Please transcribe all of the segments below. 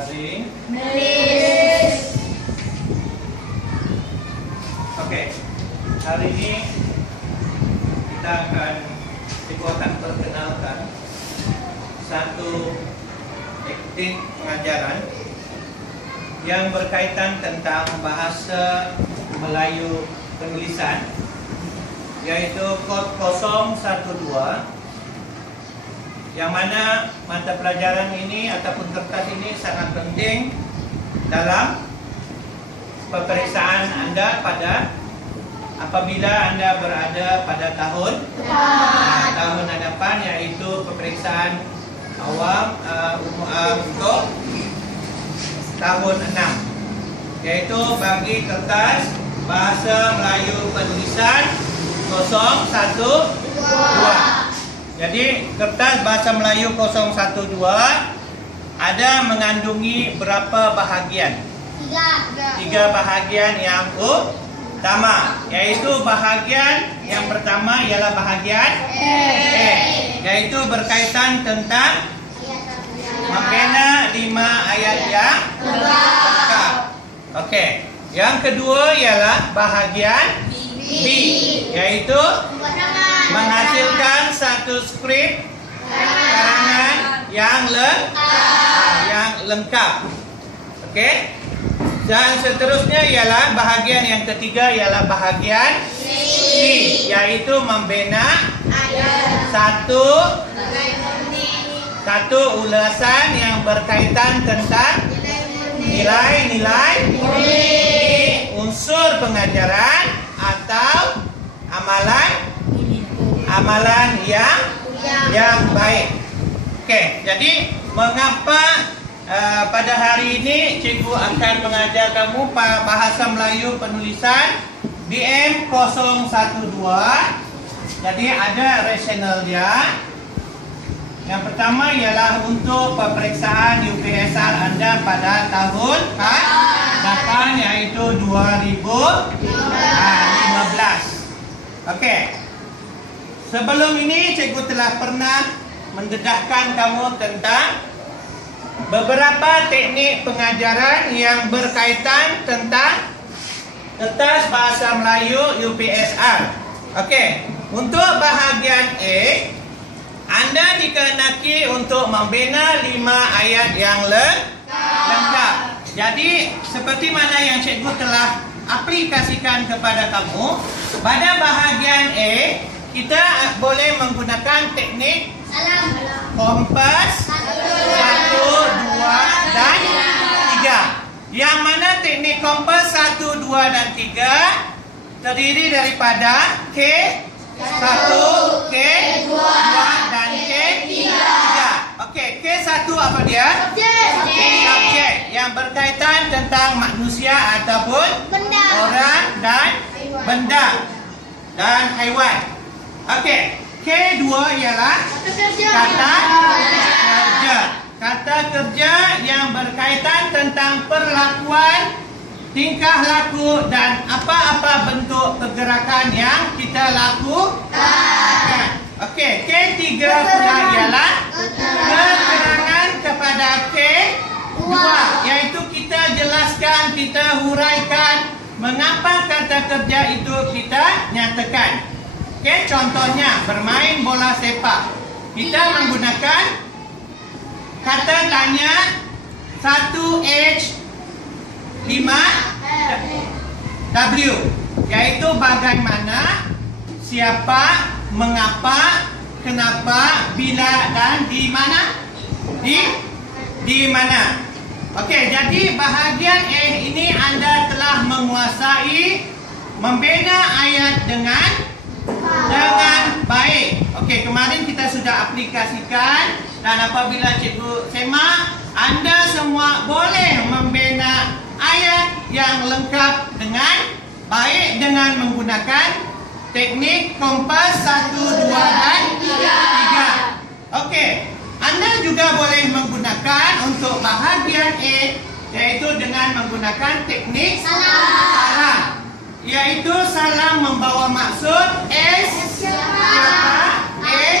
Hari Menulis. Oke, hari ini kita akan perkenalkan satu teknik pengajaran yang berkaitan tentang bahasa Melayu penulisan, yaitu kod 012, yang mana mata pelajaran ini ataupun kertas ini sangat penting dalam peperiksaan Anda apabila Anda berada pada tahun hadapan, yaitu peperiksaan awam untuk tahun 6, yaitu bagi kertas bahasa Melayu penulisan 012. Jadi kertas bahasa Melayu 012 ada mengandungi berapa bahagian? 3 bahagian yang utama, yaitu bahagian yang pertama ialah bahagian A, yaitu berkaitan tentang membina 5 ayat yang lengkap. Oke. Yang kedua ialah bahagian B, yaitu menghasilkan satu skrip karangan yang lengkap. Oke. Dan seterusnya ialah bahagian yang ketiga ialah bahagian C, yaitu membina satu ulasan yang berkaitan tentang nilai-nilai unsur pengajaran atau amalan yang baik. Oke, jadi mengapa pada hari ini cikgu akan mengajar kamu bahasa Melayu penulisan BM 012. Jadi ada rasional dia. Yang pertama ialah untuk peperiksaan UPSR Anda pada tahun 8, yaitu 2015. Oke. Sebelum ini cikgu telah pernah mendedahkan kamu tentang beberapa teknik pengajaran yang berkaitan tentang kertas bahasa Melayu UPSR. Oke, untuk bahagian A, Anda dikehendaki untuk membina 5 ayat yang lengkap. Jadi, seperti mana yang cikgu telah aplikasikan kepada kamu, pada bahagian A, kita boleh menggunakan teknik kompas 1, 2, dan 3. Yang mana teknik kompas 1, 2, dan 3 terdiri daripada K1, K2, dan K3. Oke, K1 apa dia? Subjek yang berkaitan tentang manusia ataupun orang dan benda dan haiwan. Oke, K2 ialah kata kerja. Kata kerja yang berkaitan tentang perlakuan, tingkah laku, dan apa-apa bentuk pergerakan yang kita lakukan. Oke, K3 pula ialah keterangan kepada K2, yaitu kita jelaskan, kita huraikan mengapa kata kerja itu kita nyatakan. Oke, contohnya bermain bola sepak. Kita menggunakan kata tanya 1H5W, yaitu bagaimana, siapa, mengapa, kenapa, bila, dan di mana. Di mana. Oke, jadi bahagian A ini Anda telah menguasai membina ayat dengan baik. Oke, kemarin kita sudah aplikasikan, dan apabila cikgu semak, Anda semua boleh membina ayat yang lengkap dengan baik dengan menggunakan teknik kompas 1, 2, dan 3. Oke, Anda juga boleh menggunakan untuk bahagian A, yaitu dengan menggunakan teknik salam, yaitu salam membawa maksud S, siapa, L,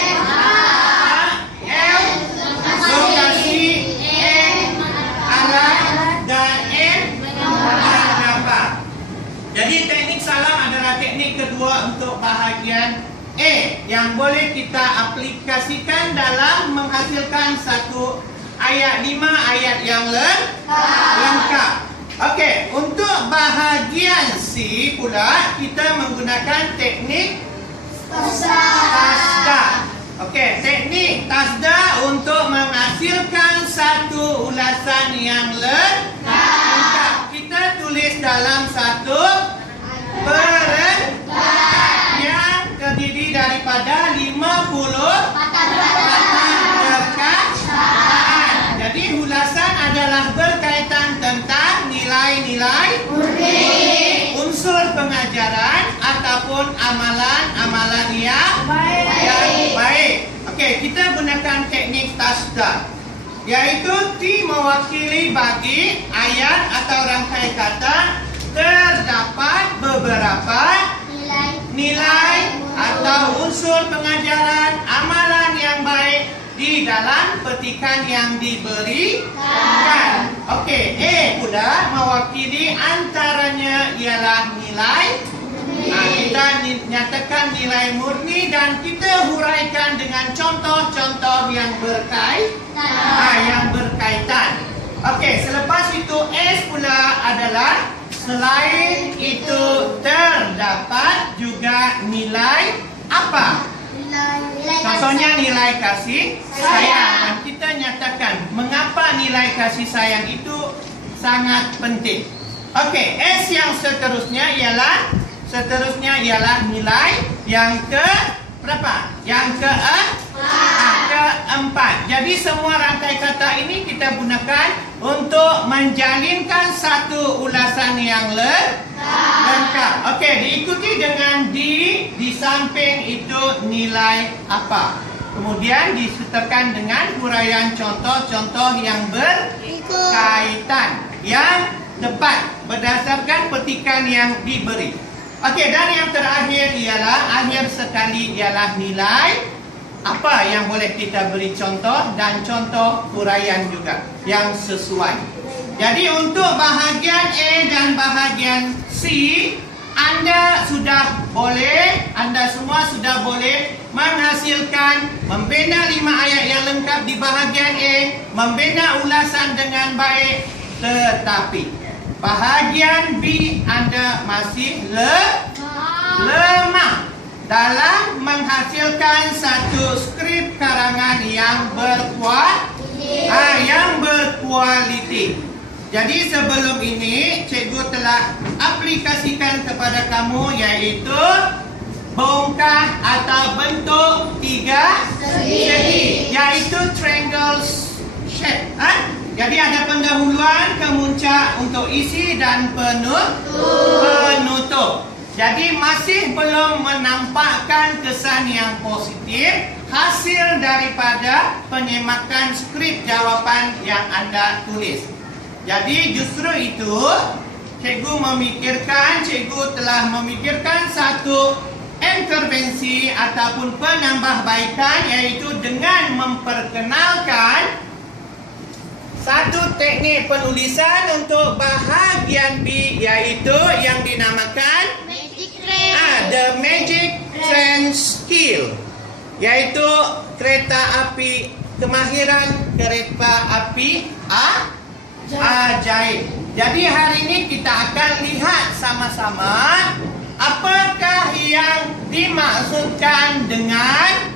lokasi, yang boleh kita aplikasikan dalam menghasilkan satu ayat 5 ayat yang lengkap. Okey, untuk bahagian C pula kita menggunakan teknik tasda. Okey, teknik tasda untuk menghasilkan satu ulasan yang lengkap. Kita tulis dalam satu perenggan yang terdiri daripada 50 perkataan. Jadi ulasan adalah berkaitan tentang nilai-nilai unsur pengajaran ataupun amalan-amalan yang baik. Okey, kita gunakan teknik tasda, iaitu T mewakili bagi ayat atau rangkai kata terdapat beberapa nilai atau unsur pengajaran amalan yang baik di dalam petikan yang diberikan. Okey, A pula mewakili antaranya ialah nilai. Kita nyatakan nilai murni dan kita huraikan dengan contoh-contoh yang berkaitan. Okey, selepas itu S pula adalah selain itu terdapat juga nilai apa? Contohnya nilai kasih sayang. Dan kita nyatakan mengapa nilai kasih sayang itu sangat penting. Okey, S yang seterusnya ialah nilai yang ke berapa? Yang keempat. Jadi semua rangkai kata ini kita gunakan untuk menjalinkan satu ulasan yang lengkap. Okey, diikuti dengan di samping itu nilai apa. Kemudian disertakan dengan huraian contoh-contoh yang berkaitan yang tepat berdasarkan petikan yang diberi. Okey, dan yang terakhir ialah akhir sekali ialah nilai apa yang boleh kita beri contoh dan contoh huraian juga yang sesuai. Jadi untuk bahagian A dan bahagian C, Anda semua sudah boleh menghasilkan membina 5 ayat yang lengkap di bahagian A, membina ulasan dengan baik, tetapi bahagian B Anda masih lemah dalam menghasilkan satu skrip karangan yang berkualiti. Jadi sebelum ini cikgu telah aplikasikan kepada kamu iaitu bongkah atau bentuk 3 segi, iaitu triangle shape. Jadi ada pendahuluan, kemuncak untuk isi dan penutup. Jadi masih belum menampakkan kesan yang positif hasil daripada penyemakan skrip jawapan yang Anda tulis. Jadi justru itu cikgu telah memikirkan satu intervensi ataupun penambahbaikan, iaitu dengan memperkenalkan satu teknik penulisan untuk bahagian B, iaitu yang dinamakan The Magic Train Skill, iaitu kereta api, kemahiran kereta api ajaib. Jadi hari ini kita akan lihat sama-sama apakah yang dimaksudkan dengan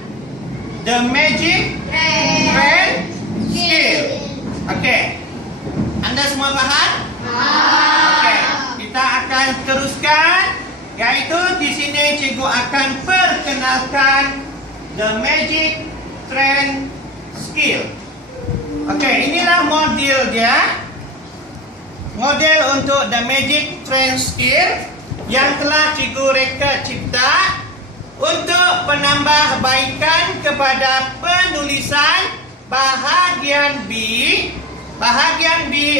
The Magic Train Skill. Okey, Anda semua faham? Okey, kita akan teruskan, iaitu di sini cikgu akan perkenalkan The Magic Train Skill. Okey, inilah model dia. Model untuk The Magic Train Skill yang telah cikgu reka cipta untuk penambahbaikan kepada penulisan bahagian B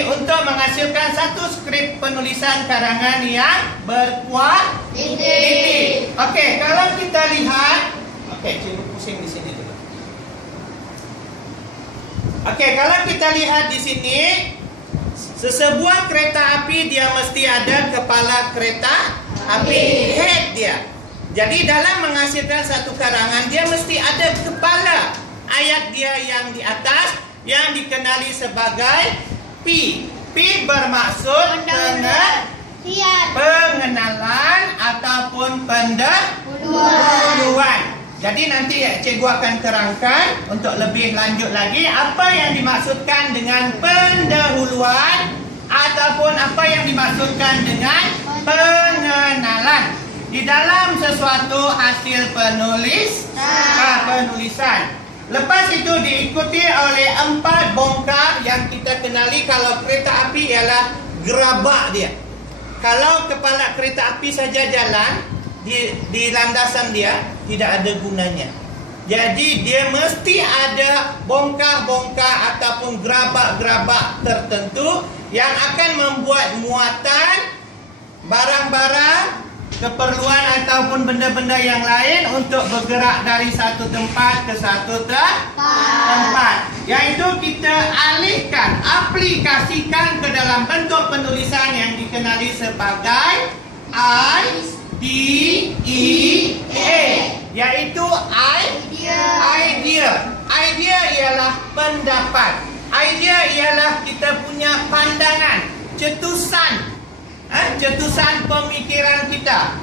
untuk menghasilkan satu skrip penulisan karangan yang berkualiti. Okey, kalau kita lihat, cikgu pusing di sini dulu. Okey, kalau kita lihat di sini, sesebuah kereta api dia mesti ada kepala kereta api, head dia. Jadi dalam menghasilkan satu karangan, dia mesti ada kepala ayat dia yang di atas yang dikenali sebagai P. P bermaksud pengenalan ataupun pendahuluan. Jadi nanti cikgu akan terangkan untuk lebih lanjut lagi apa yang dimaksudkan dengan pendahuluan ataupun apa yang dimaksudkan dengan pengenalan di dalam sesuatu hasil penulisan. Lepas itu diikuti oleh 4 bongkar yang kita kenali. Kalau kereta api ialah gerabak dia. Kalau kepala kereta api saja jalan di landasan dia, tidak ada gunanya. Jadi dia mesti ada bongkar-bongkar ataupun gerabak-gerabak tertentu yang akan membuat muatan barang-barang, keperluan ataupun benda-benda yang lain untuk bergerak dari satu tempat ke satu tempat. Yaitu kita alihkan, aplikasikan ke dalam bentuk penulisan yang dikenali sebagai IDEA, yaitu idea. Idea ialah pendapat. Idea ialah kita punya pandangan, cetusan pemikiran kita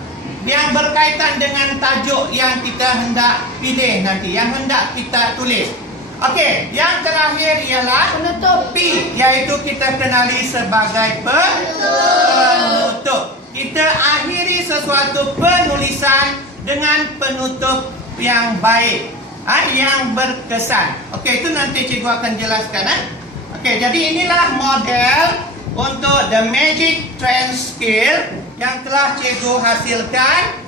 yang berkaitan dengan tajuk yang kita hendak pilih nanti, yang hendak kita tulis. Okey, yang terakhir ialah penutup, P, iaitu kita kenali sebagai penutup. Kita akhiri sesuatu penulisan dengan penutup yang baik, yang berkesan. Okey, itu nanti cikgu akan jelaskan. Okey, jadi inilah model untuk The Magic Trend Skill yang telah cikgu hasilkan.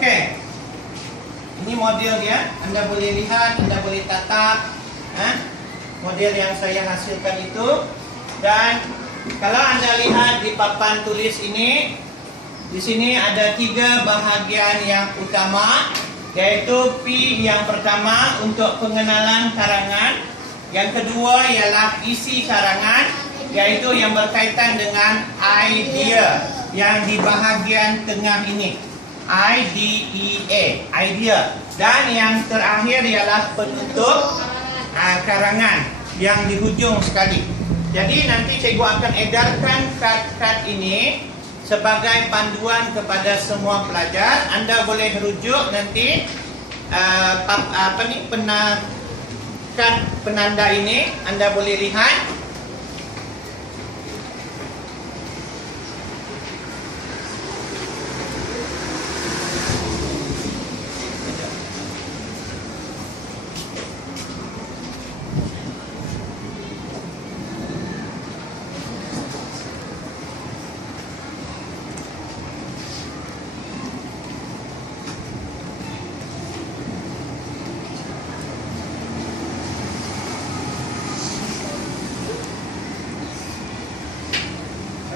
Okey, ini model dia. Anda boleh lihat, Anda boleh tatap model yang saya hasilkan itu. Dan kalau Anda lihat di papan tulis ini, di sini ada 3 bahagian yang utama, yaitu P yang pertama untuk pengenalan karangan, yang kedua ialah isi karangan, yaitu yang berkaitan dengan idea yang di bahagian tengah ini, IDEA, idea. Dan yang terakhir ialah penutup karangan yang di hujung sekali. Jadi nanti cikgu akan edarkan kad-kad ini sebagai panduan kepada semua pelajar. Anda boleh rujuk nanti kad penanda ini, Anda boleh lihat.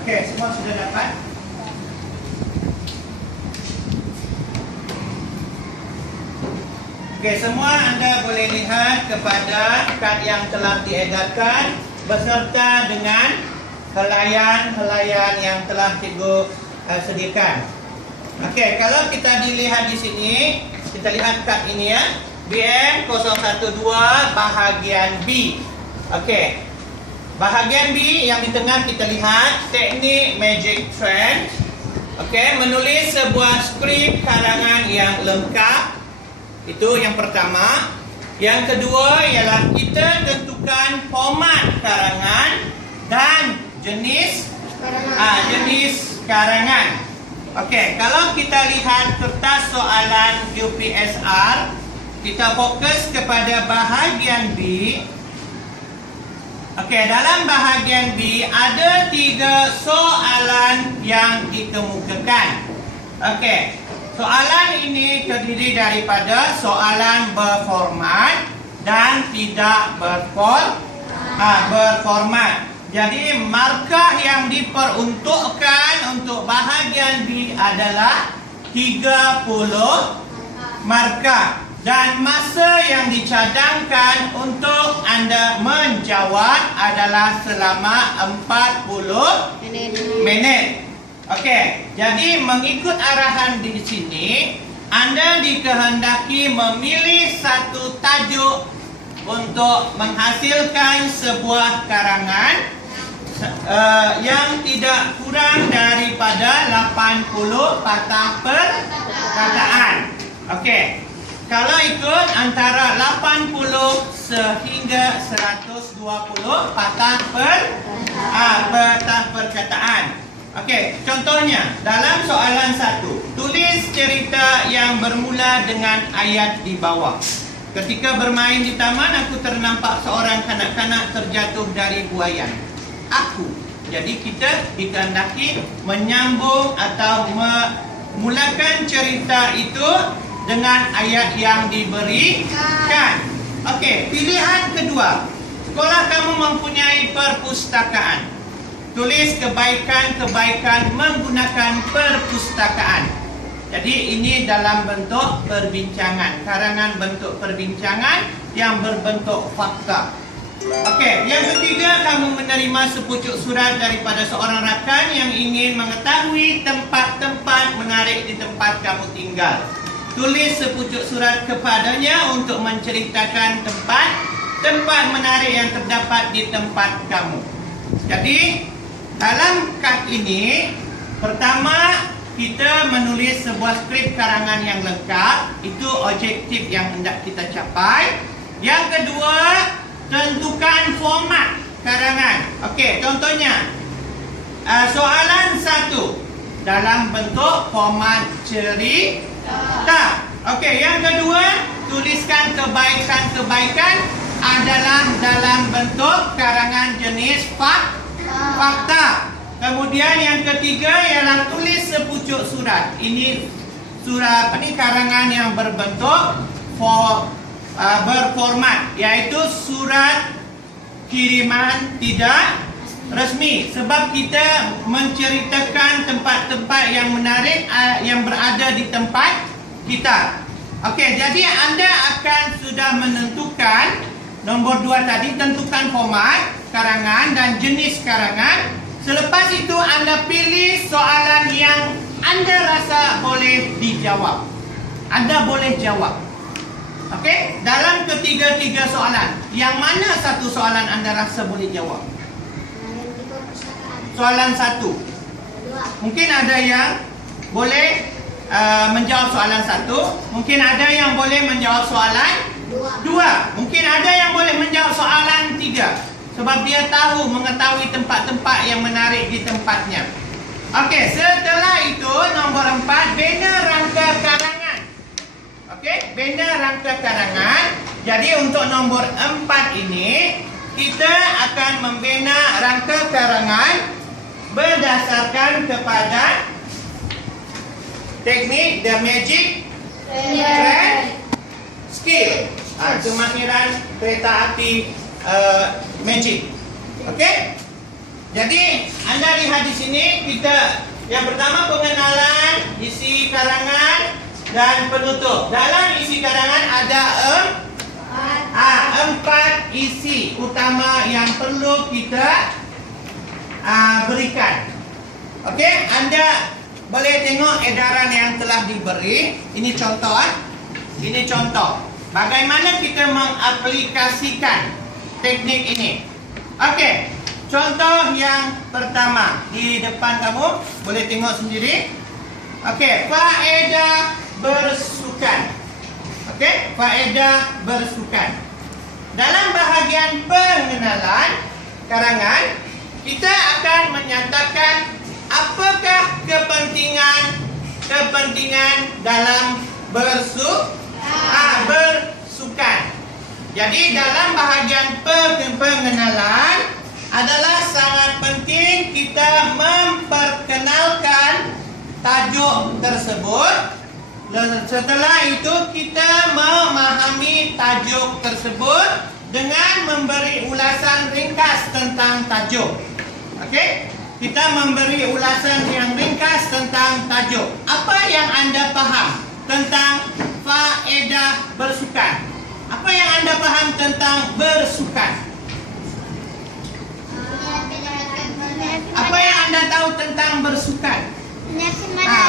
Okey, semua sudah dapat? Okey, semua Anda boleh lihat kepada kad yang telah diedarkan beserta dengan helaian-helaian yang telah cikgu sediakan. Okey, kalau kita dilihat di sini, kita lihat kad ini ya. BM012 bahagian B. Okey. Bahagian B yang di tengah kita lihat teknik Magic Trend. Okey, menulis sebuah skrip karangan yang lengkap. Itu yang pertama. Yang kedua ialah kita tentukan format karangan dan jenis karangan. Okey, kalau kita lihat kertas soalan UPSR, kita fokus kepada bahagian B. Okey, dalam bahagian B ada 3 soalan yang dikemukakan. Okey, soalan ini terdiri daripada soalan berformat dan tidak berformat. Jadi markah yang diperuntukkan untuk bahagian B adalah 30 markah. Dan masa yang dicadangkan untuk anda menjawab adalah selama 40 minit. Okey, jadi mengikut arahan di sini, anda dikehendaki memilih satu tajuk untuk menghasilkan sebuah karangan yang tidak kurang daripada 80 patah perkataan. Okey. Kalau ikut antara 80 sehingga 120 patah perkataan. Okey, contohnya dalam soalan 1, tulis cerita yang bermula dengan ayat di bawah. Ketika bermain di taman, aku ternampak seorang kanak-kanak terjatuh dari buaian. Aku. Jadi kita dikehendaki menyambung atau memulakan cerita itu dengan ayat yang diberikan. Okey, pilihan kedua. Sekolah kamu mempunyai perpustakaan. Tulis kebaikan-kebaikan menggunakan perpustakaan. Jadi ini dalam bentuk perbincangan, karangan bentuk perbincangan yang berbentuk fakta. Okey, yang ketiga, kamu menerima sepucuk surat daripada seorang rakan yang ingin mengetahui tempat-tempat menarik di tempat kamu tinggal. Tulis sepucuk surat kepadanya untuk menceritakan tempat menarik yang terdapat di tempat kamu. Jadi, dalam kad ini, pertama kita menulis sebuah skrip karangan yang lengkap. Itu objektif yang hendak kita capai. Yang kedua, tentukan format karangan. Okey, contohnya soalan 1 dalam bentuk format cerita. Okey, yang kedua, tuliskan kebaikan-kebaikan adalah dalam bentuk karangan jenis fakta. Kemudian yang ketiga ialah tulis sepucuk surat. Ini karangan yang berbentuk berformat, iaitu surat kiriman tidak resmi, sebab kita menceritakan tempat-tempat yang menarik yang berada di tempat kita. Okey, jadi anda akan sudah menentukan nombor 2 tadi, tentukan format karangan dan jenis karangan. Selepas itu anda pilih soalan yang anda rasa boleh dijawab. Anda boleh jawab. Okey, dalam ketiga-tiga soalan, yang mana satu soalan anda rasa boleh jawab? Soalan 1. Mungkin ada yang boleh menjawab soalan 1. Mungkin ada yang boleh menjawab soalan 2. Mungkin ada yang boleh menjawab soalan 3. Sebab dia mengetahui tempat-tempat yang menarik di tempatnya. Okey, setelah itu nombor 4, bina rangka karangan. Okey, bina rangka karangan. Jadi untuk nombor 4 ini, kita akan membina rangka karangan berdasarkan kepada teknik The Magic Train Skill, kemahiran kereta api magic. Okey. Jadi anda lihat di sini, kita yang pertama pengenalan, isi karangan dan penutup. Dalam isi karangan ada 4 isi utama yang perlu kita berikan. Okey, anda boleh tengok edaran yang telah diberi. Ini contoh. Ini contoh bagaimana kita mengaplikasikan teknik ini. Okey, contoh yang pertama di depan kamu boleh tengok sendiri. Okey, faedah bersukan. Okey, faedah bersukan. Dalam bahagian pengenalan karangan, kita akan menyatakan apakah kepentingan dalam bersukan. Jadi dalam bahagian pengenalan adalah sangat penting kita memperkenalkan tajuk tersebut. Setelah itu kita memahami tajuk tersebut dengan memberi ulasan ringkas tentang tajuk. Okey? Kita memberi ulasan yang ringkas tentang tajuk. Apa yang anda faham tentang faedah bersukan? Apa yang anda faham tentang bersukan? Apa yang anda tahu tentang bersukan?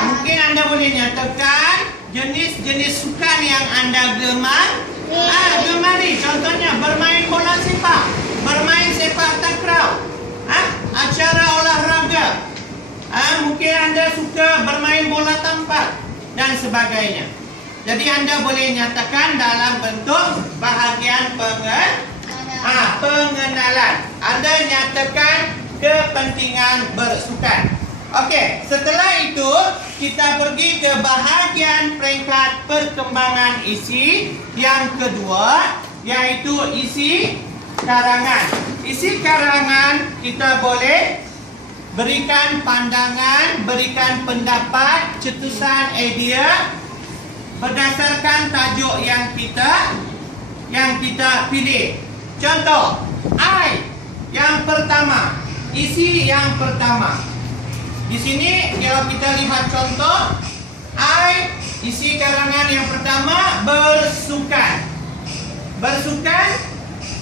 Mungkin anda boleh nyatakan jenis-jenis sukan yang anda gemari. Contohnya bermain bola sepak, bermain sepak takraw, acara olahraga. Mungkin anda suka bermain bola tampar dan sebagainya. Jadi anda boleh nyatakan dalam bentuk bahagian pengenalan. Anda nyatakan kepentingan bersukan. Okey, setelah itu kita pergi ke bahagian peringkat perkembangan isi yang kedua, yaitu isi karangan. Isi karangan kita boleh berikan pandangan, berikan pendapat, cetusan idea berdasarkan tajuk yang kita pilih. Contoh, I yang pertama, isi yang pertama. Di sini kalau kita lihat contoh, I isi karangan yang pertama bersukan. Bersukan,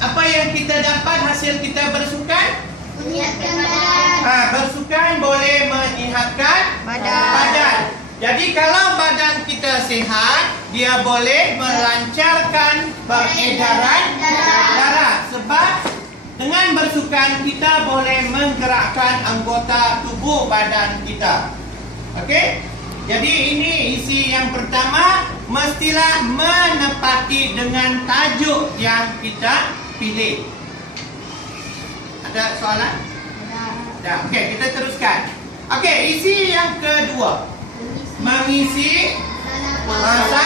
apa yang kita dapat hasil kita bersukan? Menyihatkan badan. Bersukan boleh menyihatkan badan. Jadi kalau badan kita sehat, dia boleh melancarkan peredaran darah. Sebab dengan bersukan kita boleh menggerakkan anggota tubuh badan kita. Okey? Jadi ini isi yang pertama, mestilah menepati dengan tajuk yang kita pilih. Ada soalan? Ada. Okey, kita teruskan. Okey, isi yang kedua, mengisi masa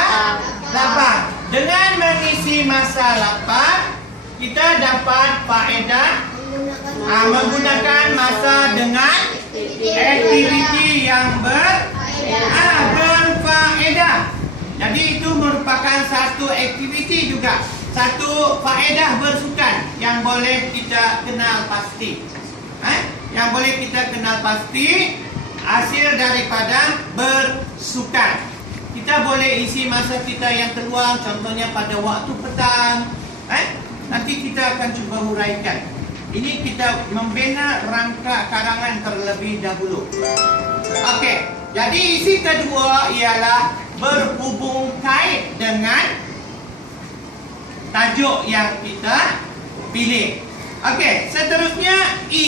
lapang. Dengan mengisi masa lapang, kita dapat faedah menggunakan masa dengan aktiviti yang berfaedah. Jadi itu merupakan satu aktiviti juga, satu faedah bersukan yang boleh kita kenal pasti. Yang boleh kita kenal pasti hasil daripada bersukan. Kita boleh isi masa kita yang terluang, contohnya pada waktu petang. Nanti kita akan cuba huraikan. Ini kita membina rangka karangan terlebih dahulu. Okey, jadi isi kedua ialah berhubung kait dengan tajuk yang kita pilih. Okey, seterusnya I,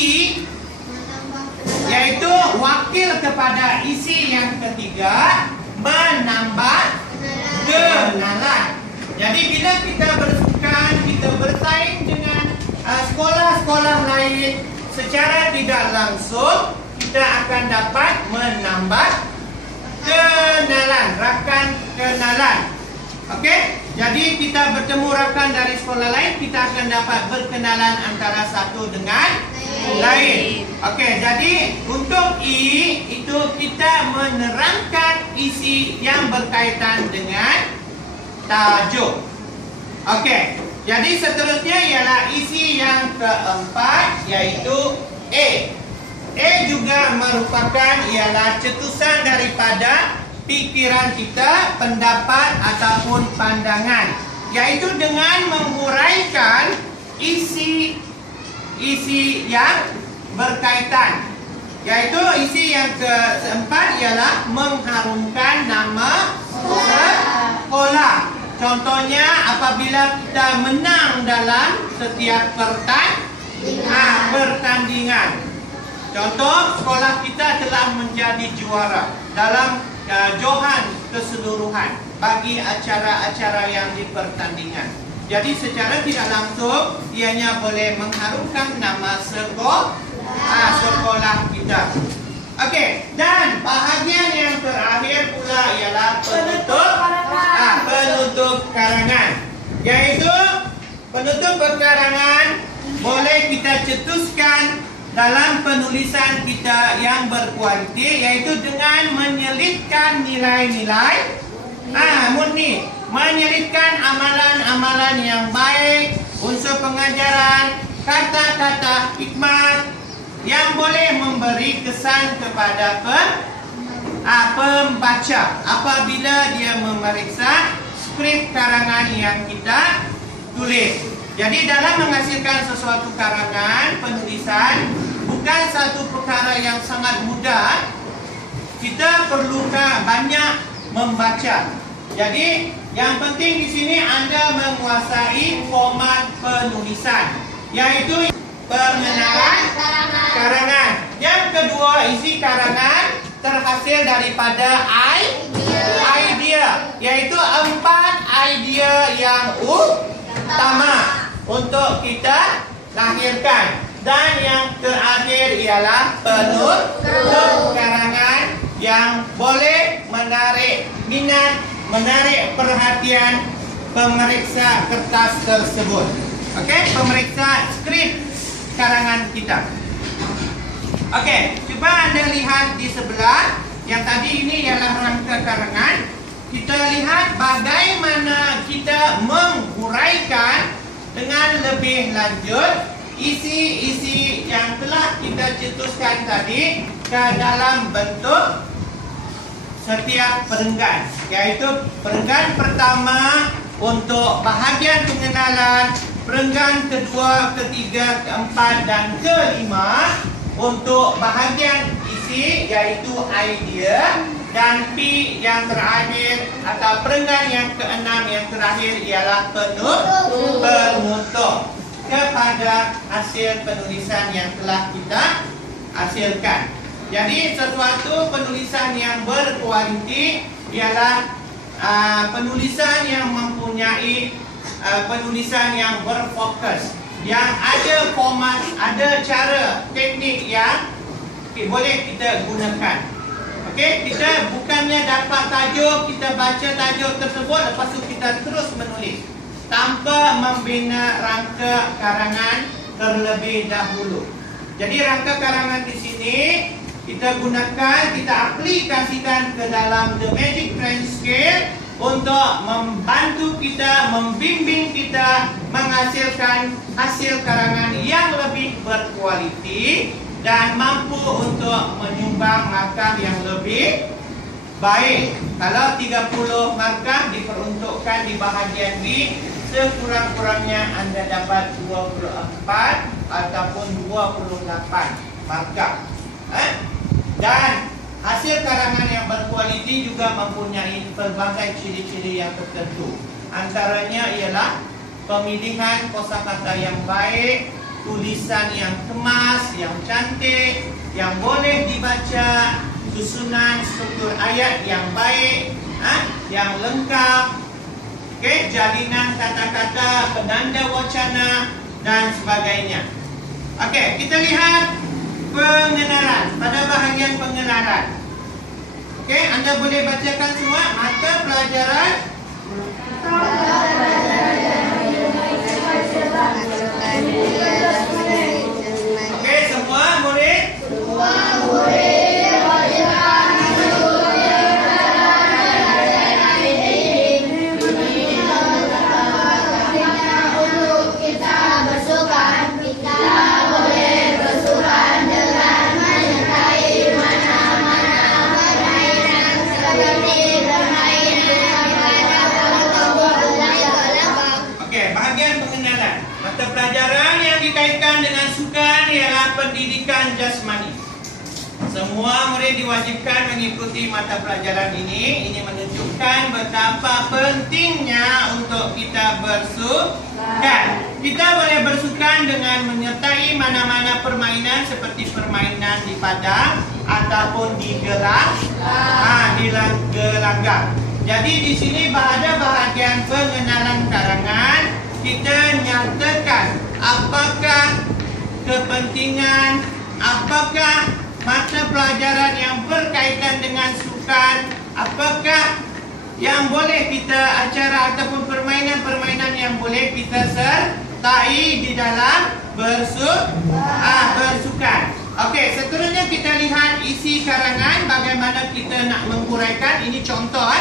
yaitu wakil kepada isi yang ketiga, menambah kenalan. Jadi bila kita bersukan, kita bersaing dengan sekolah-sekolah lain, secara tidak langsung kita akan dapat menambah kenalan, rakan kenalan. Okey? Jadi kita bertemu rakan dari sekolah lain, kita akan dapat berkenalan antara satu dengan lain. Okey, jadi untuk I itu kita menerangkan isi yang berkaitan dengan tajuk. Okey, jadi seterusnya ialah isi yang keempat, yaitu A. A juga merupakan ialah cetusan daripada pikiran kita, pendapat ataupun pandangan, yaitu dengan menguraikan isi yang berkaitan. Yaitu isi yang keempat ialah mengharumkan nama sekolah. Contohnya apabila kita menang dalam setiap pertandingan. Contoh, sekolah kita telah menjadi juara dalam johan keseluruhan bagi acara-acara yang dipertandingan. Jadi secara tidak langsung ianya boleh mengharumkan nama sekolah kita. Okey, dan bahagian yang terakhir pula ialah penutup karangan. Iaitu penutup perkarangan boleh kita cetuskan dalam penulisan kita yang berkualiti, iaitu dengan menyelitkan nilai-nilai murni, menyelitkan amalan-amalan yang baik, unsur pengajaran, kata-kata hikmat yang boleh memberi kesan kepada pembaca apabila dia memeriksa skrip karangan yang kita tulis. Jadi dalam menghasilkan sesuatu karangan, penulisan bukan satu perkara yang sangat mudah. Kita perlukan banyak membaca. Jadi yang penting di sini Anda menguasai format penulisan, yaitu pengenalan karangan. Yang kedua, isi karangan terhasil daripada idea, yaitu 4 idea yang utama untuk kita lahirkan. Dan yang terakhir ialah penutup karangan yang boleh menarik minat, menarik perhatian pemeriksa kertas tersebut. Okey, pemeriksa skrip karangan kita. Okey, cuba Anda lihat di sebelah. Yang tadi ini ialah rangka karangan. Kita lihat bagaimana kita menghuraikan dengan lebih lanjut isi-isi yang telah kita cetuskan tadi ke dalam bentuk setiap perenggan, yaitu perenggan pertama untuk bahagian pengenalan, perenggan kedua, ketiga, keempat dan kelima untuk bahagian isi, yaitu idea, dan P yang terakhir atau perenggan yang keenam yang terakhir ialah penutup kepada hasil penulisan yang telah kita hasilkan. Jadi sesuatu penulisan yang berkualiti ialah penulisan yang mempunyai penulisan yang berfokus, yang ada format, ada cara, teknik yang boleh kita gunakan. Okey, kita bukannya dapat tajuk, kita baca tajuk tersebut, lepas tu kita terus menulis tanpa membina rangka karangan terlebih dahulu. Jadi rangka karangan di sini kita gunakan, kita aplikasikan ke dalam The Magic Trend Scale untuk membantu kita, membimbing kita menghasilkan hasil karangan yang lebih berkualiti dan mampu untuk menyumbang markah yang lebih baik. Kalau 30 markah diperuntukkan di bahagian B, sekurang-kurangnya Anda dapat 24 ataupun 28 markah. Dan hasil karangan yang berkualiti juga mempunyai pelbagai ciri-ciri yang tertentu. Antaranya ialah pemilihan kosakata yang baik, tulisan yang kemas, yang cantik, yang boleh dibaca, susunan struktur ayat yang baik, yang lengkap, jalinan kata-kata, penanda wacana dan sebagainya. Okey, kita lihat pengenalan. Pada bahagian pengenalan, okey, Anda boleh bacakan semua mata pelajaran. Okey, semua murid? Semua murid. Pelajaran yang dikaitkan dengan sukan ialah pendidikan jasmani. Semua murid diwajibkan mengikuti mata pelajaran ini. Ini menunjukkan betapa pentingnya untuk kita bersukan. Kita boleh bersukan dengan menyertai mana-mana permainan seperti permainan di padang ataupun di gelanggang. Jadi di sini pada bahagian pengenalan karangan kita nyatakan apakah kepentingan, apakah mata pelajaran yang berkaitan dengan sukan, apakah yang boleh kita acara ataupun permainan-permainan yang boleh kita sertai di dalam bersukan. Okey, seterusnya kita lihat isi karangan bagaimana kita nak menguraikan. Ini contoh.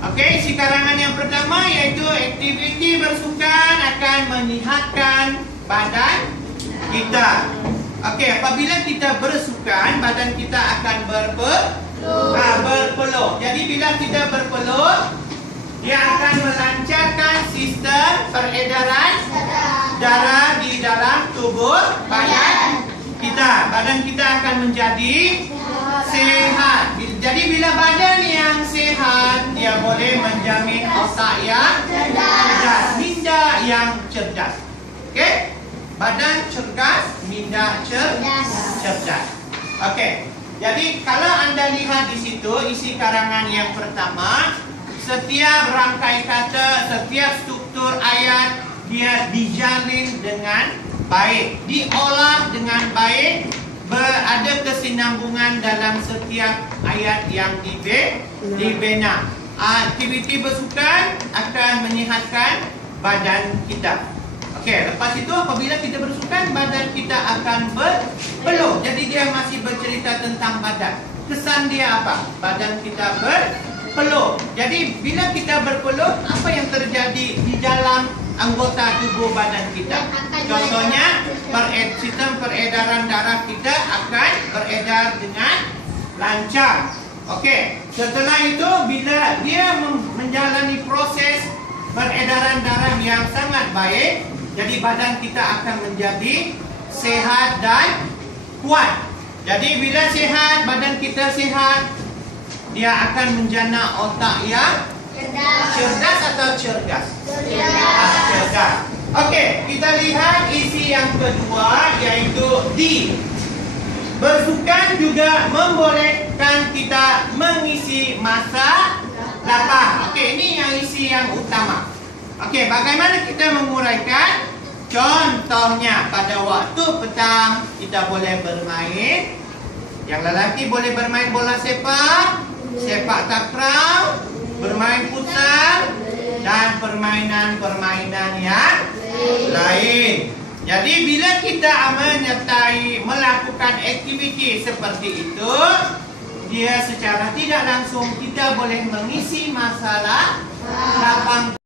Okey, isi karangan yang pertama iaitu aktiviti bersukan akan menyihatkan badan kita. Okey, apabila kita bersukan, badan kita akan berpeluh. Jadi bila kita berpeluh, dia akan melancarkan sistem peredaran darah di dalam tubuh badan kita. Badan kita akan menjadi sehat. Jadi bila badan yang sehat, dia boleh menjamin otak yang cerdas, minda yang cerdas. Okey? Badan cerdas, minda cerdas. Okey. Jadi kalau anda lihat di situ isi karangan yang pertama, setiap rangkai kata, setiap struktur ayat dia dijalin dengan baik, diolah dengan baik, berada kesinambungan dalam setiap ayat yang dibina. Aktiviti bersukan akan menyihatkan badan kita. Okey, lepas itu apabila kita bersukan, badan kita akan berpeluh. Jadi dia masih bercerita tentang badan. Kesan dia apa? Badan kita berpeluh. Jadi bila kita berpeluh, apa yang terjadi di dalam anggota tubuh badan kita? Contohnya, sistem peredaran darah kita akan beredar dengan lancar. Okey, setelah itu bila dia menjalani proses peredaran darah yang sangat baik, jadi badan kita akan menjadi sehat dan kuat. Jadi bila sehat, badan kita sehat, dia akan menjana otak yang cerdas atau cerdas? Cerdas. Okey, kita lihat isi yang kedua iaitu D. Bersukan juga membolehkan kita mengisi masa lapang. Okey, ini yang isi yang utama. Okey, bagaimana kita menguraikan? Contohnya, pada waktu petang kita boleh bermain. Yang lelaki boleh bermain bola sepak, sepak takraw, bermain futsal dan permainan-permainan yang lain. Jadi bila kita menyertai melakukan aktiviti seperti itu, dia secara tidak langsung kita boleh mengisi masalah lapang